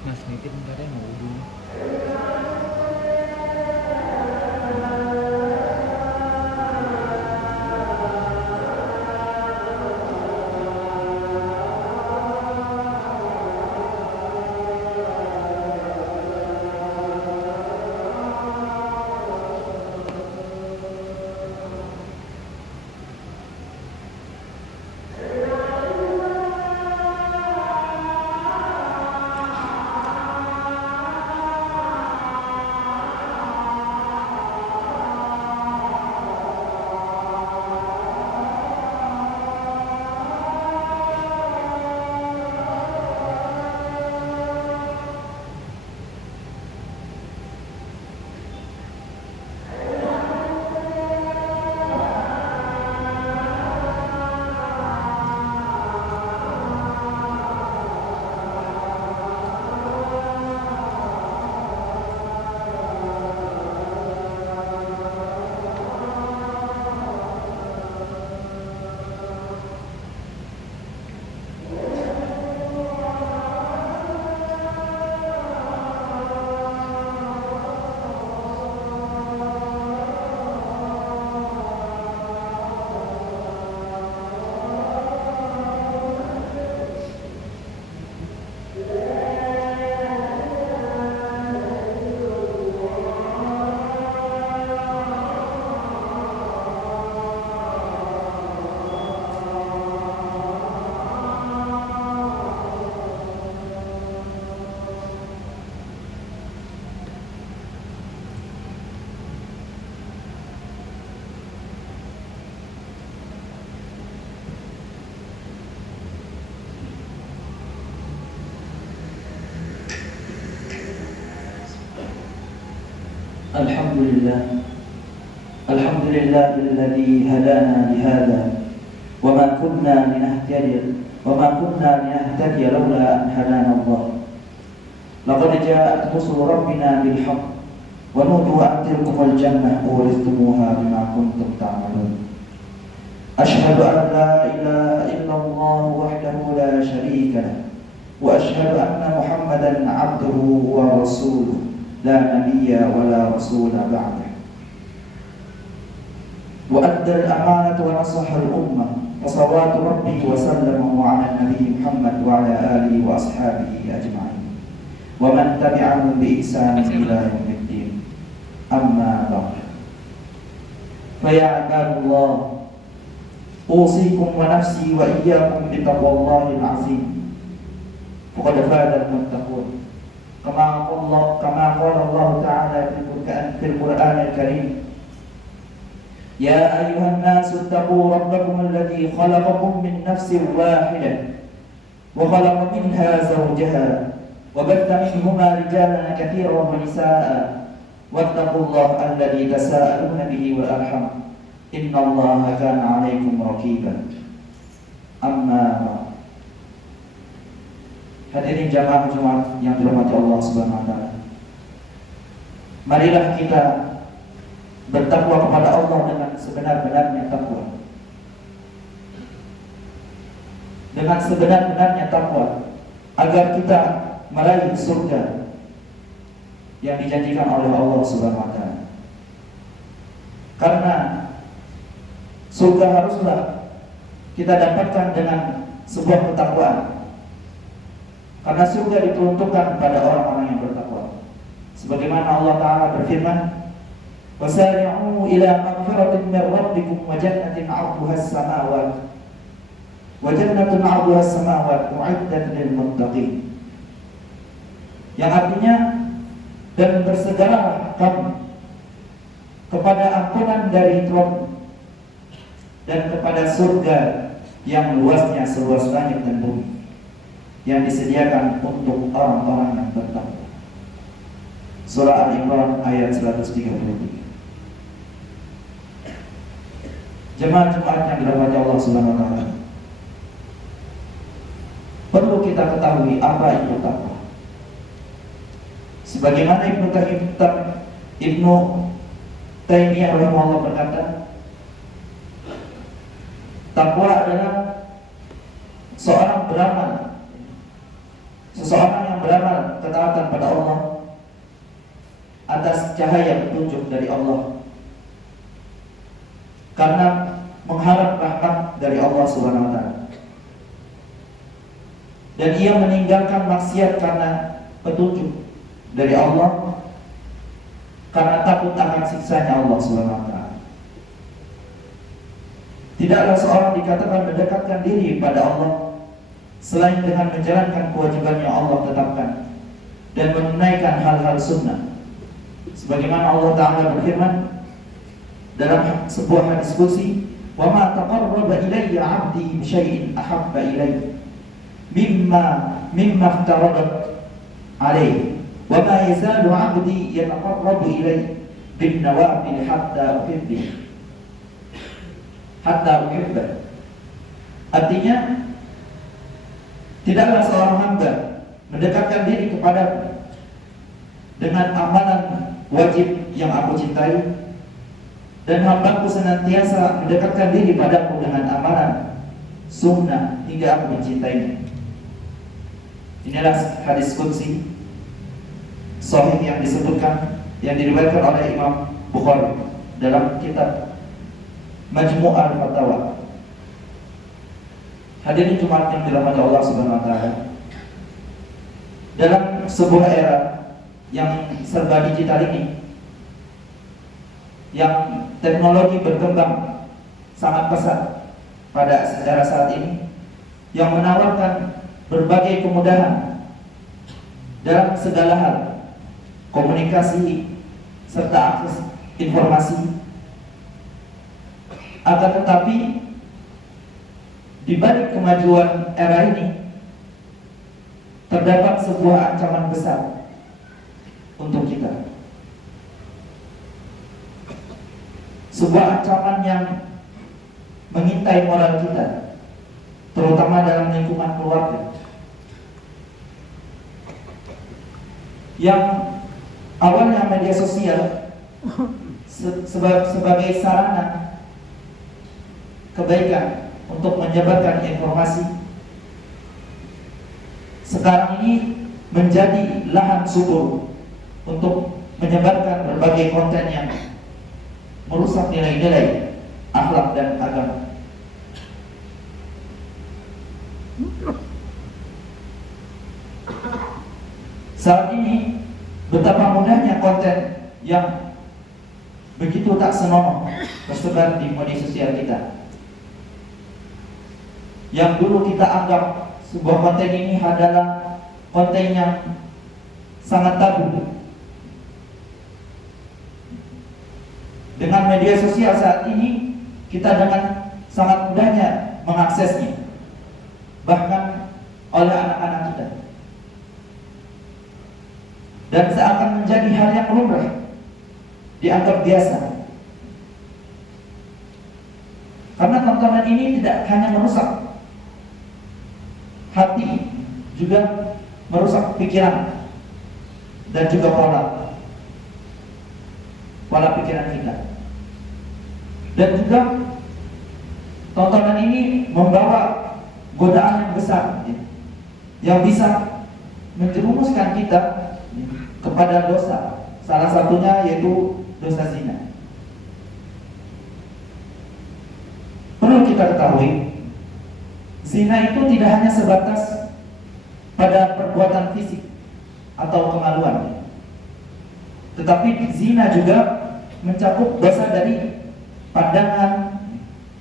Mas nitip katanya mau dulu. الحمد لله الذي هدانا لهذا وما كنا لنهتدي لولا أن هدانا الله. لقد جاءت رسل ربنا بالحق ونودوا أن تلكم الجنة أورثتموها بما كنتم تعملون. أشهد أن لا إله إلا الله وحده لا شريك له وأشهد أن محمدا عبده ورسوله لا نبي ولا رسول بعده. وأدى الأمانة ونصح الأمة وصلوات ربي وسلمه على النبي محمد وعلى آله وأصحابه أجمعين ومن تبعهم بإحسان إلى يوم الدين. أما بعد، فيا عباد الله، أوصيكم ونفسي وإياكم بتقوى الله العظيم، فقد فاز المتقون كما قال الله تعالى في القرآن الكريم: يا أيها الناس اتقوا ربكم الذي خلقكم من نفس واحدة وخلق منها زوجها وبث منهما رجالا كثيرا ونساء واتقوا الله الذي تساءلون به والأرحام إن الله كان عليكم رقيبا. أما بعد، hadirin jamaah Jumat yang dirahmati Allah Subhanahu wa taala. Marilah kita bertakwa kepada Allah dengan sebenar-benarnya takwa. Dengan sebenar-benarnya takwa agar kita meraih surga yang dijanjikan oleh Allah Subhanahu wa taala. Karena surga haruslah kita dapatkan dengan sebuah ketakwaan. Karena surga diperuntukkan pada orang-orang yang bertakwa. Sebagaimana Allah Ta'ala berfirman, "Wasari'u ila magfiratin min rabbikum wa jannatin 'arduha as-samawati wa jannatun 'arduha as-samawati u'iddat lil muttaqin." Yang artinya, dan bersegeralah kamu kepada ampunan dari Tuhan dan kepada surga yang luasnya seluas langit dan bumi, yang disediakan untuk orang-orang yang bertakwa. Surah Al-Imran ayat 133. Jemaat-jemaat yang dirahmati Allah Subhanahu wa taala, perlu kita ketahui apa itu takwa. Sebagaimana Ibnu Taimiyah rahimahullah berkata, takwa adalah seseorang yang beramal ketaatan pada Allah atas cahaya petunjuk dari Allah, karena mengharap rahmat dari Allah Subhanahu wa taala. Dan ia meninggalkan maksiat karena petunjuk dari Allah, karena takut akan siksanya Allah Subhanahu wa taala. Tidaklah seorang dikatakan mendekatkan diri pada Allah selain dengan menjalankan kewajiban yang Allah tetapkan dan menunaikan hal-hal sunnah. Sebagaimana Allah Ta'ala berfirman dalam sebuah hadis qudsi, "Wa ma taqarraba ilayya 'abdi bi syai'in ahabba ilayya mimma iftaradat alayhi wa ma yazalu 'abdi yataqarrabu ilayya bin nawafil hatta uhibba." Artinya, tidaklah seorang hamba mendekatkan diri kepada dengan amalan wajib yang aku cintai, dan hambaku senantiasa mendekatkan diri padaku dengan amalan sunnah hingga aku mencintainya. Inilah hadis qudsi sahih yang disebutkan, yang diriwayatkan oleh Imam Bukhari dalam kitab Majmu' al-Fatawa. Hadirin Jumat yang dirahmati Allah Subhanahu wa taala, dalam sebuah era yang serba digital ini, yang teknologi berkembang sangat pesat pada era saat ini, yang menawarkan berbagai kemudahan dalam segala hal, komunikasi serta akses informasi. Akan tetapi, di balik kemajuan era ini terdapat sebuah ancaman besar untuk kita. Sebuah ancaman yang mengintai moral kita, terutama dalam lingkungan keluarga, yang awalnya media sosial sebagai sarana kebaikan untuk menyebarkan informasi, sekarang ini menjadi lahan subur untuk menyebarkan berbagai konten yang merusak nilai-nilai akhlak dan agama. Saat ini betapa mudahnya konten yang begitu tak senonoh tersebar di media sosial kita, yang dulu kita anggap sebuah konten ini adalah konten yang sangat tabu. Dengan media sosial saat ini, kita dengan sangat mudahnya mengaksesnya, bahkan oleh anak-anak kita, dan seakan menjadi hal yang lumrah, dianggap biasa. Karena tontonan ini tidak hanya merusak hati, juga merusak pikiran dan juga pola pikiran kita. Dan juga tontonan ini membawa godaan yang besar, yang bisa menjerumuskan kita kepada dosa. Salah satunya yaitu dosa zina. Perlu kita ketahui, zina itu tidak hanya sebatas pada perbuatan fisik atau kemaluan. Tetapi zina juga mencakup dosa dari pandangan,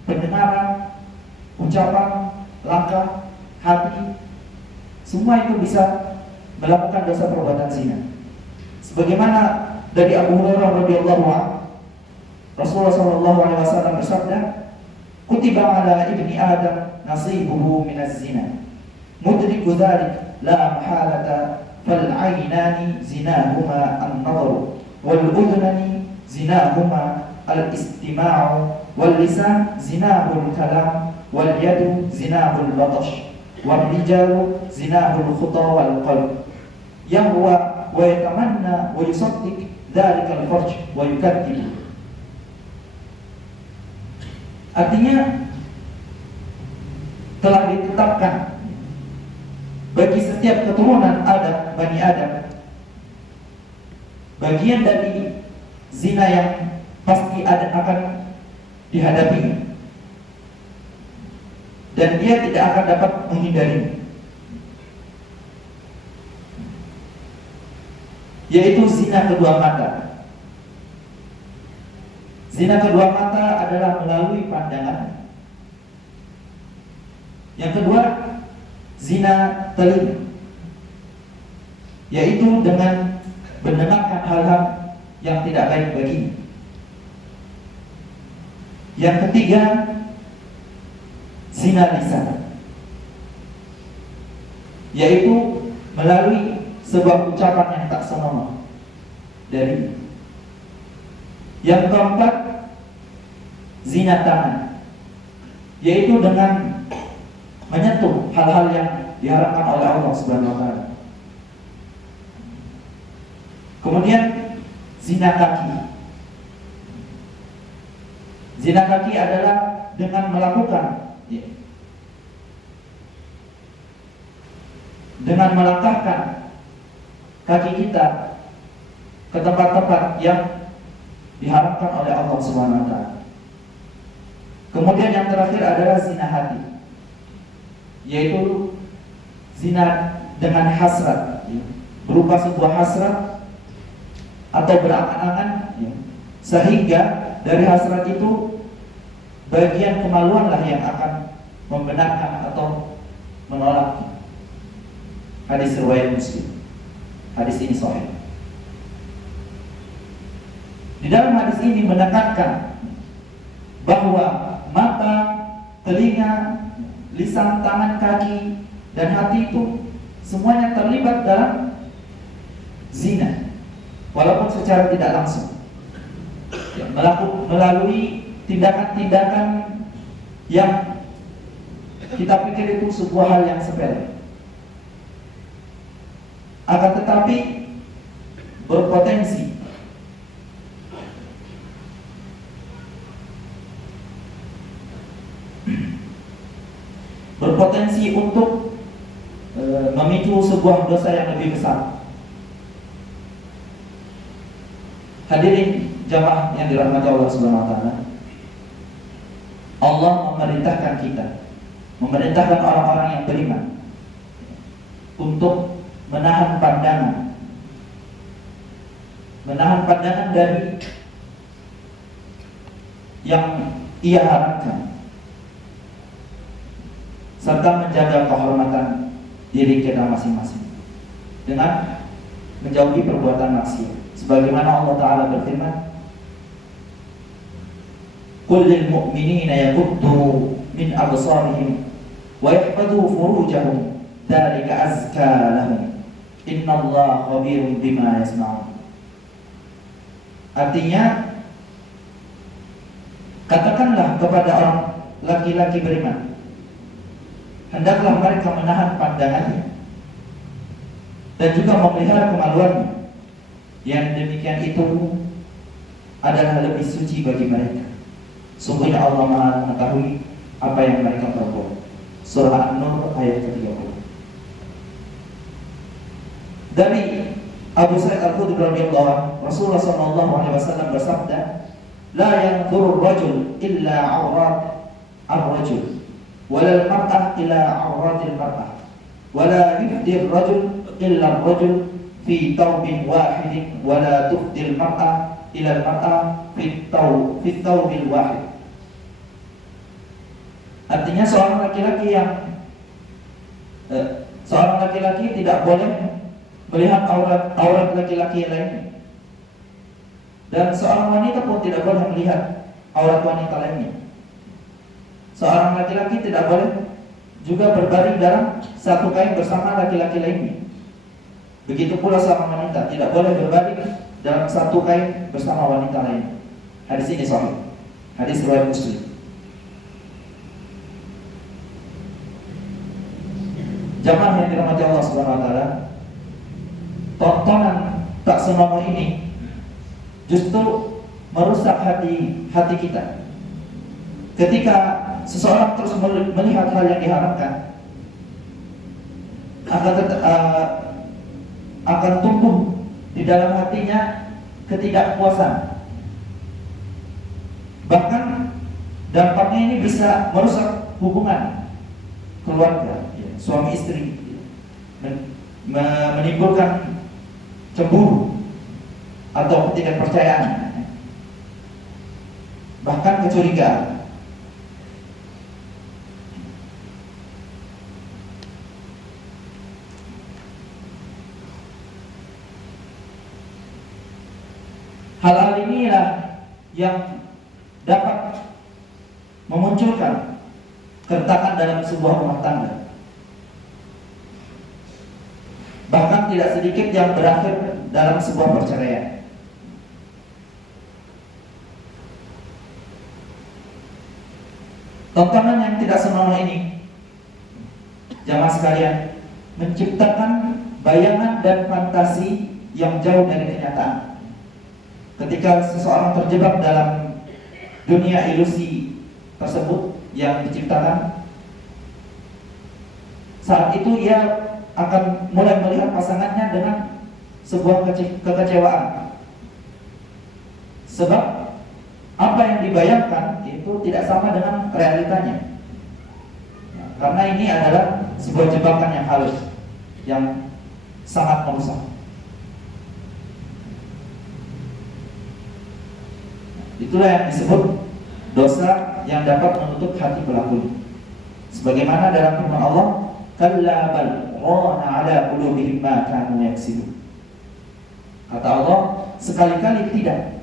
pendengaran, ucapan, langkah, hati. Semua itu bisa melakukan dosa perbuatan zina. Sebagaimana dari Abu Hurairah radhiyallahu anhu, Rasulullah sallallahu alaihi wasallam bersabda, "Kutiba ala ibni Adam nasibuhu minaz zina. Mudriku dzalik la mahalata fal 'ainani zinahuma an-nadhr wal udhnani zinahuma al-istima'u wal lisan zinahul kalam wal yadu zinahul batash wal rijalu zinahul khuta wal qalb yahwa wa yatamanna wa yusaddiq dzalika al-farj wa yukadzibu." Artinya telah ditetapkan bagi setiap keturunan Adam, Bani Adam, bagian dari zina yang pasti akan dihadapi dan dia tidak akan dapat menghindarinya, yaitu zina kedua mata. Zina kedua mata adalah melalui pandangan. Yang kedua, zina telinga, yaitu dengan mendengarkan hal-hal yang tidak baik baginya. Yang ketiga, zina lisan, yaitu melalui sebuah ucapan yang tak senonoh dari. Yang keempat, zina tangan, yaitu dengan menyentuh hal-hal yang diharamkan oleh Allah Subhanahu wa taala. Kemudian zina kaki. Zina kaki adalah dengan melakukan, dengan melangkahkan kaki kita ke tempat-tempat yang diharamkan oleh Allah Subhanahu wa taala. Kemudian yang terakhir adalah zina hati, yaitu zina dengan hasrat, berupa sebuah hasrat atau berangan-angan, sehingga dari hasrat itu bagian kemaluanlah yang akan membenarkan atau menolak. Hadis riwayat Muslim. Hadis ini sahih. Di dalam hadis ini menekankan bahwa mata, telinga, lisan, tangan, kaki, dan hati itu semuanya terlibat dalam zina, walaupun secara tidak langsung, melalui tindakan-tindakan yang kita pikir itu sebuah hal yang sepele, akan tetapi berpotensi untuk memicu sebuah dosa yang lebih besar. Hadirin jamaah yang dirahmati Allah Subhanahu wa taala, Allah memerintahkan orang-orang yang beriman untuk menahan pandangan dari yang ia haramkan, serta menjaga kehormatan diri kita masing-masing dengan menjauhi perbuatan maksiat. Sebagaimana Allah Ta'ala berfirman, "Qul lil mu'minina yaghuddu min absarihim wa yahfadhu furujahum dzalika azka lahum innallaha khabirun bima yasma'un." Artinya, katakanlah kepada orang laki-laki beriman, hendaklah mereka menahan pandangannya dan juga memelihara kemaluannya. Yang demikian itu adalah lebih suci bagi mereka. Sungguhnya Allah Maha mengetahui apa yang mereka perbuat. Surah An-Nur ayat ke-30. Dari Abu Sa'id Al-Khudri radhiyallahu anhu, Rasulullah sallallahu alaihi wasallam bersabda, "La yanzuru ar-rajul illa 'awrat ar-rajul, wa la al-mar'ah ila 'awratil mar'ah." wala yufdi ar-rajul illa ar-rajul fi thawbin wahidin wala tufdi al-mar'a ila al-mar'a fi thawbil wahid. Artinya seorang laki-laki tidak boleh melihat aurat laki-laki yang lain, dan seorang wanita pun tidak boleh melihat aurat wanita lainnya. Seorang laki-laki tidak boleh juga berbaring dalam satu kain bersama laki-laki lainnya. Begitu pula seorang wanita tidak boleh berbaring dalam satu kain bersama wanita lain. Hadis ini sahih. Hadis riwayat Muslim. Jamaah yang dirahmati Allah Subhanahu wa taala, tontonan tak senonoh ini justru merusak hati kita. Ketika seseorang terus melihat hal yang diharamkan, akan tumbuh di dalam hatinya ketidakpuasan. Bahkan dampaknya ini bisa merusak hubungan keluarga, suami istri, menimbulkan cemburu atau ketidakpercayaan, bahkan kecurigaan. Hal-hal inilah yang dapat memunculkan keretakan dalam sebuah rumah tangga. Bahkan tidak sedikit yang berakhir dalam sebuah perceraian. Tontonan yang tidak senonoh ini, jamaah sekalian, menciptakan bayangan dan fantasi yang jauh dari kenyataan. Ketika seseorang terjebak dalam dunia ilusi tersebut yang diciptakan, saat itu ia akan mulai melihat pasangannya dengan sebuah kekecewaan. Sebab apa yang dibayangkan itu tidak sama dengan realitanya. Karena ini adalah sebuah jebakan yang halus, yang sangat merusak. Itulah yang disebut dosa yang dapat menutup hati pelakunya. Sebagaimana dalam firman Allah, kalla bal rana ala qulubihim ma kanu yaksibun. Kata Allah, sekali-kali tidak.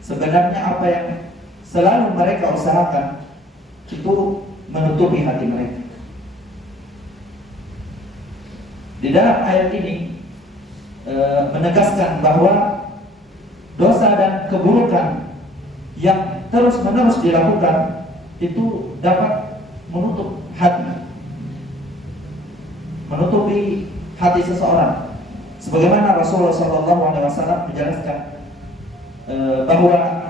Sebenarnya apa yang selalu mereka usahakan itu menutupi hati mereka. Di dalam ayat ini menegaskan bahwa dosa dan keburukan yang terus-menerus dilakukan itu dapat menutup hati, menutupi hati seseorang. Sebagaimana Rasulullah SAW menjelaskan bahwa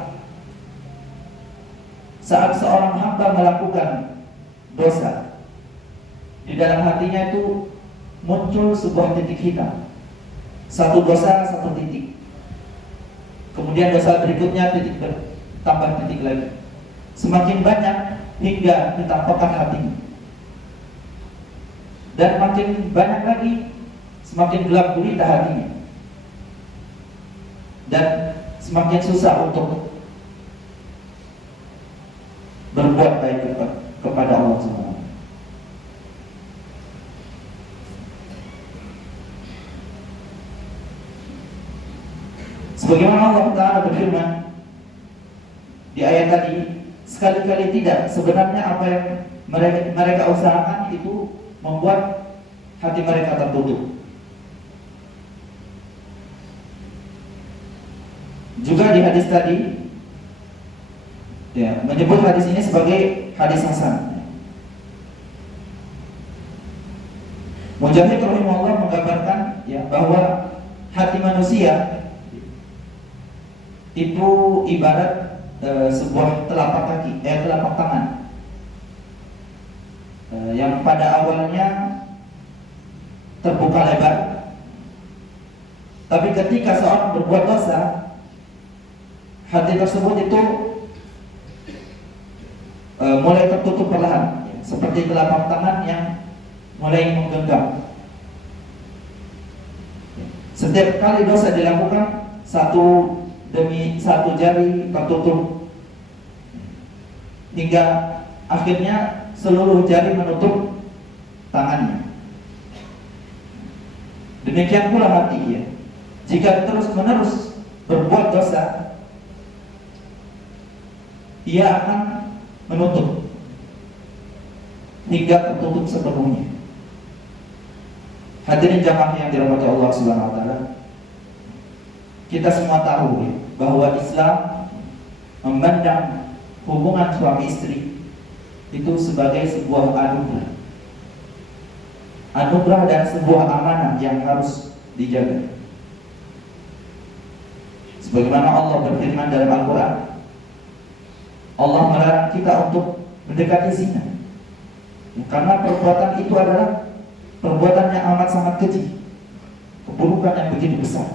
saat seorang hamba melakukan dosa, di dalam hatinya itu muncul sebuah titik hitam. Satu dosa, satu titik. Kemudian dosa berikutnya tambah titik lagi. Semakin banyak hingga ditampakkan hatinya. Dan makin banyak lagi, semakin gelap gulita hatinya. Dan semakin susah untuk berbuat baik kepada Allah SWT. Sebagaimana Allah Ta'ala berfirman di ayat tadi, sekali-kali tidak, sebenarnya apa yang mereka usahakan itu membuat hati mereka tertutup. Juga di hadis tadi, menyebut hadis ini sebagai hadis hasan. Mujahid rahimahullah menggambarkan bahwa hati manusia itu ibarat sebuah telapak kaki, telapak tangan, yang pada awalnya terbuka lebar, tapi ketika seorang berbuat dosa, hati tersebut itu mulai tertutup perlahan, seperti telapak tangan yang mulai menggenggam. Setiap kali dosa dilakukan, satu demi satu jari tertutup, hingga akhirnya seluruh jari menutup tangannya. Demikian pula hati ya. Jika terus-menerus berbuat dosa, ia akan menutup hingga tertutup sepenuhnya. Hadirin jamaah yang dirahmati Allah Subhanahu wa taala, kita semua tahu ya, bahwa Islam memandang hubungan suami istri itu sebagai sebuah anugerah. Anugerah dan sebuah amanah yang harus dijaga. Sebagaimana Allah berfirman dalam Al-Quran, Allah melarang kita untuk mendekati zina, karena perbuatan itu adalah perbuatan yang amat sangat keji, keburukan yang begitu besar.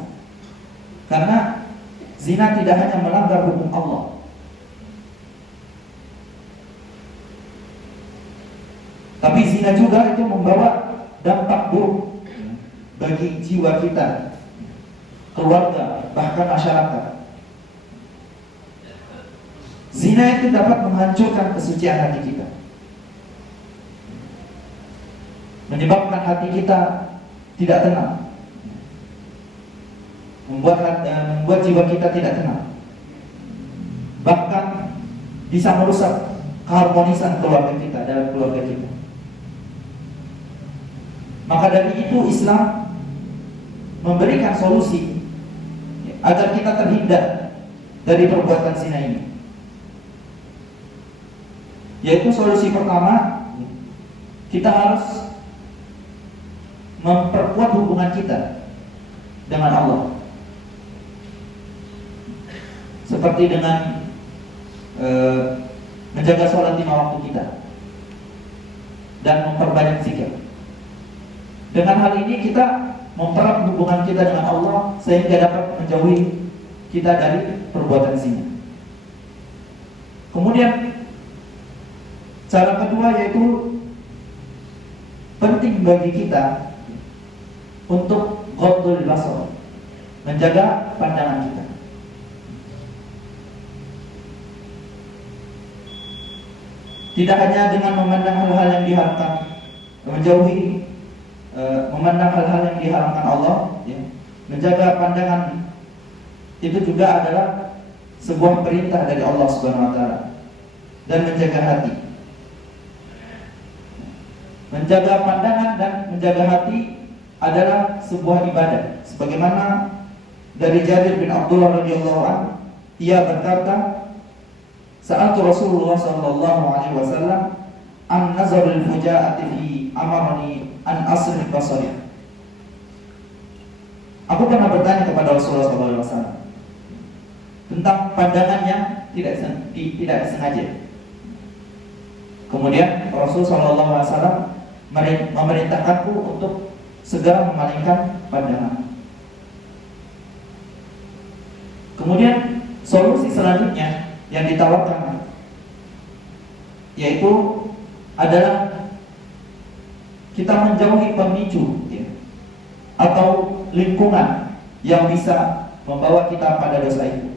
Karena zina tidak hanya melanggar hukum Allah, tapi zina juga itu membawa dampak buruk bagi jiwa kita, keluarga, bahkan masyarakat. Zina itu dapat menghancurkan kesucian hati kita, menyebabkan hati kita tidak tenang, membuat jiwa kita tidak tenang, bahkan bisa merusak keharmonisan keluarga kita dalam keluarga kita. Maka dari itu Islam memberikan solusi agar kita terhindar dari perbuatan zina ini. Yaitu solusi pertama, kita harus memperkuat hubungan kita dengan Allah, seperti dengan menjaga sholat 5 waktu kita dan memperbanyak zikir. Dengan hal ini kita mempererat hubungan kita dengan Allah sehingga dapat menjauhi kita dari perbuatan zina. Kemudian cara kedua yaitu penting bagi kita untuk ghaddul basar, menjaga pandangan kita. Tidak hanya dengan memandang hal-hal yang diharamkan, memandang hal-hal yang diharamkan Allah, ya. Menjaga pandangan itu juga adalah sebuah perintah dari Allah Subhanahu wa taala. Dan menjaga hati, menjaga pandangan dan menjaga hati adalah sebuah ibadah. Sebagaimana dari Jabir bin Abdullah radhiyallahu anhu, ia berkata, "Sa'altu Rasulullah sallallahu alaihi wasallam an nazarul fujaati fi amarani an asrif basari." Aku pernah bertanya kepada Rasulullah sallallahu alaihi wasallam tentang pandangan yang tidak disengaja. Kemudian Rasul sallallahu alaihi wasallam memerintahkanku untuk segera memalingkan pandangan. Kemudian solusi selanjutnya yang ditawarkan yaitu adalah kita menjauhi pemicu, ya, atau lingkungan yang bisa membawa kita pada dosa itu.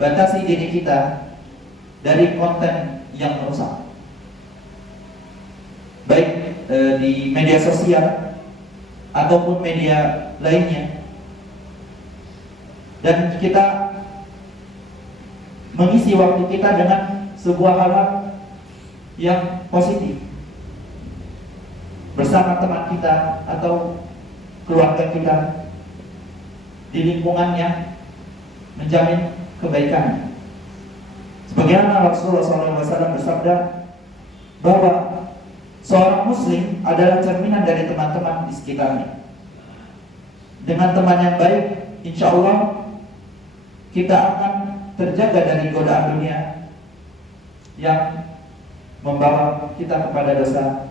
Batasi diri kita dari konten yang merusak, baik di media sosial ataupun media lainnya, dan kita mengisi waktu kita dengan sebuah hal yang positif bersama teman kita atau keluarga kita di lingkungan yang menjamin kebaikan. Sebagaimana Rasulullah SAW bersabda bahwa seorang muslim adalah cerminan dari teman-teman di sekitarnya. Dengan teman yang baik, insya Allah kita akan terjaga dari godaan dunia yang membawa kita kepada dosa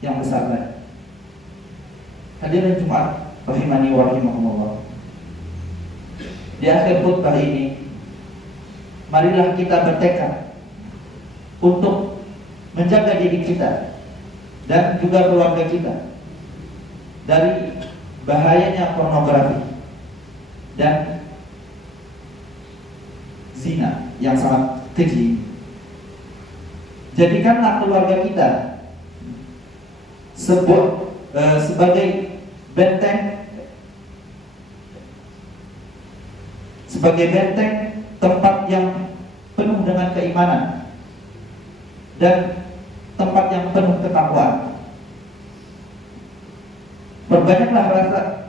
yang besar tadi. Hadirin Jumat rahimani wa rahimakumullah. Di akhir khutbah ini, marilah kita bertekad untuk menjaga diri kita dan juga keluarga kita dari bahayanya pornografi dan zina yang sangat keji. Jadikanlah keluarga kita sebagai benteng, tempat yang penuh dengan keimanan dan tempat yang penuh ketakwaan. Perbanyaklah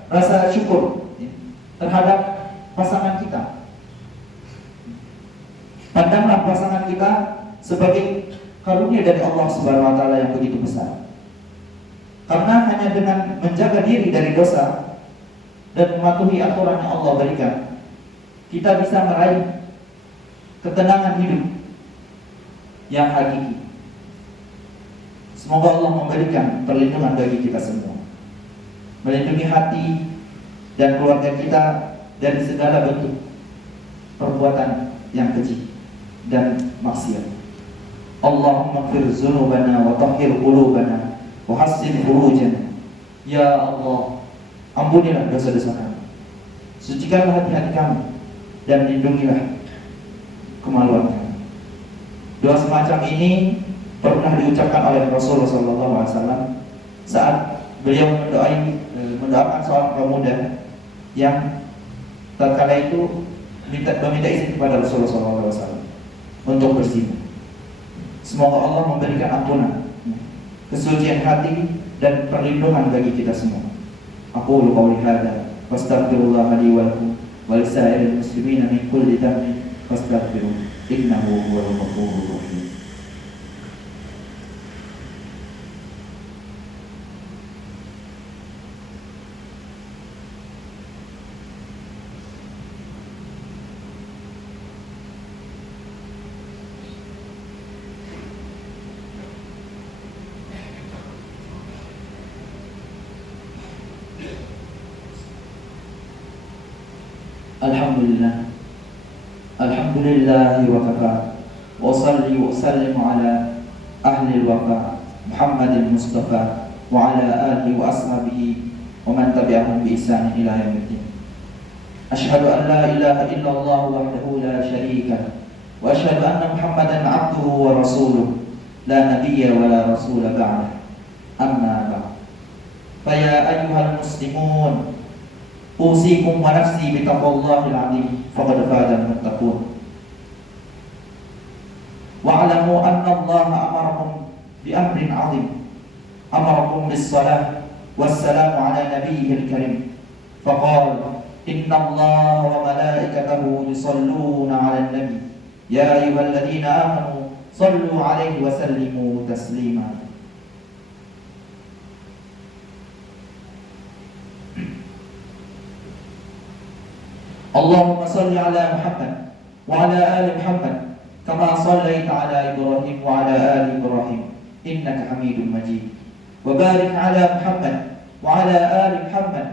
rasa syukur terhadap pasangan kita. Pandanglah pasangan kita sebagai karunia dari Allah Subhanahu wa taala yang begitu besar. Karena hanya dengan menjaga diri dari dosa dan mematuhi aturan yang Allah berikan, kita bisa meraih ketenangan hidup yang hakiki. Semoga Allah memberikan perlindungan bagi kita semua, melindungi hati dan keluarga kita dari segala bentuk perbuatan yang keji dan maksiat. Allahumma ighfir dzunubana wa tahhir qulubana wa hassin furujana. Ya Allah, ampunilah dosa-dosa kami, sucikanlah hati-hati kami, dan lindungilah kemaluan kami. Doa semacam ini pernah diucapkan oleh Rasulullah SAW saat beliau mendoakan seorang pemuda yang tatkala itu meminta izin kepada Rasulullah SAW untuk berzina. Semoga Allah memberikan ampunan, kesucian hati, dan perlindungan bagi kita semua. Aqulu qouli hadza wastaghfirullah li wa lakum wa lisairil muslimina min kulli dhanbin fastaghfiruh innahu huwal ghafurur rahim. Alhamdulillah wa kafa wa salli wa sallim ala ahli al-wafa Muhammadin Mustafa wa ala alihi wa ashabihi wa man tabi'ahum bi ihsan ila yaumiddin. Asyhadu an la ilaha illallah wahdahu la syarika wa asyhadu anna Muhammadan 'abduhu wa rasuluh la nabiyya wa la rasula ba'da. Amma ba'd. Fa ya ayyuhal muslimun, usikum wa nafsi bi taqwallahil 'azim faqad fazal muttaqun. Wa'lamu anna Allah amarakum bi amrin 'azim, amarakum bis salah wassalamu ala nabiyyil karim. Faqala inna Allah wa malaikatahu yusalluna 'alan nabi ya ayyuhalladzina amanu sallu 'alaihi wa sallimu taslima. Allahumma salli ala Muhammad wa ala ali Muhammad kama sallaita ala Ibrahim wa ala ali Ibrahim innaka Hamidum Majid. Wa barik ala Muhammad wa ala ali Muhammad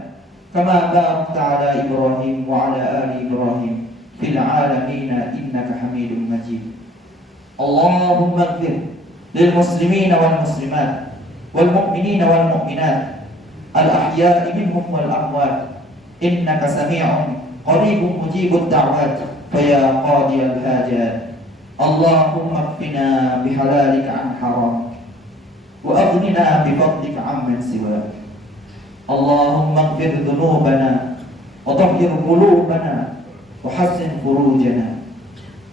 kama barakta ala Ibrahim wa ala ali Ibrahim fil alamin innaka Hamidum Majid. Allahumma ighfir lil muslimina wal muslimat wal mu'minina wal mu'minat al ahya'i minhum wal amwat innaka sami'un qaribun mujibud da'wat faya qadiyal hajat. Allahumma kfina bihalalika an haram wa aghnina bifadlika amman siwak. Allahumma ighfir dhunubana wa tahhir qulubana wa hassin furujana.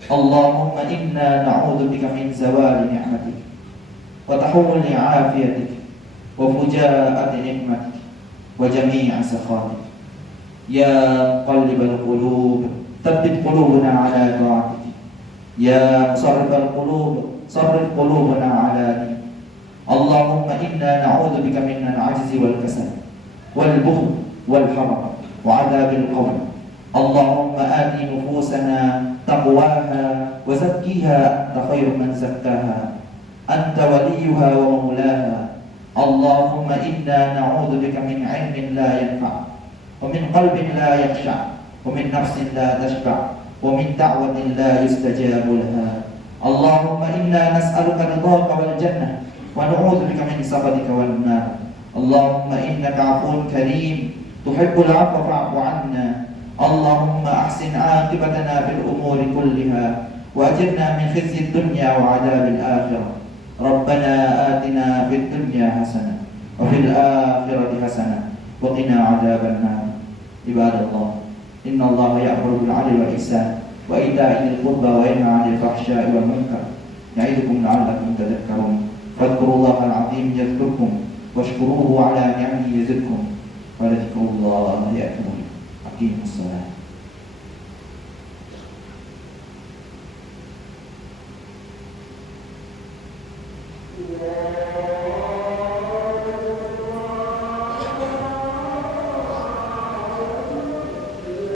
Allahumma inna na'udzu bika min zawali ni'matik wa tahawuli 'afiyatik wa fujaa'ati ni'matik wa jami'i sakhatik. Ya muqallibal qulub tsabbit qulubana 'ala ta'atik. Ya musarrifal qulub sarrif qulubana 'ala dinik. Allahumma inna na'udzu bika minal 'ajzi wal kasal wal bukhl wal haram wa 'adzabil qabr. Allahumma ati nufusana taqwaha wa zakkiha anta khairu man zakkaha anta waliyuha wa maulaha. Allahumma inna na'udzu bika min 'ilmin la yanfa' wa min qalbin la yakhsha' wa min nafsin la tashba' wa min da'watin la yustajabu laha. Allahumma inna nas'aluka ridhaka wal jannah ونعوذ بك من سخطك والنار. اللهم إنك عفو كريم تحب العفو فاعف عنا. اللهم أحسن عاقبتنا في الأمور كلها وأجرنا من خزي الدنيا وعذاب الآخرة. ربنا آتنا في الدنيا حسنة وفي الآخرة حسنة وقنا عذاب النار. عباد الله، إن الله يأمر بالعدل والإحسان وإيتاء ذي القربى وينهى عن الفحشاء والمنكر يعظكم لعلكم تذكرون. فاذكروا الله العظيم يذكركم واشكروه على نعمه يزدكم ولذكر الله أكبر. أقيموا الصلاة. Yeah.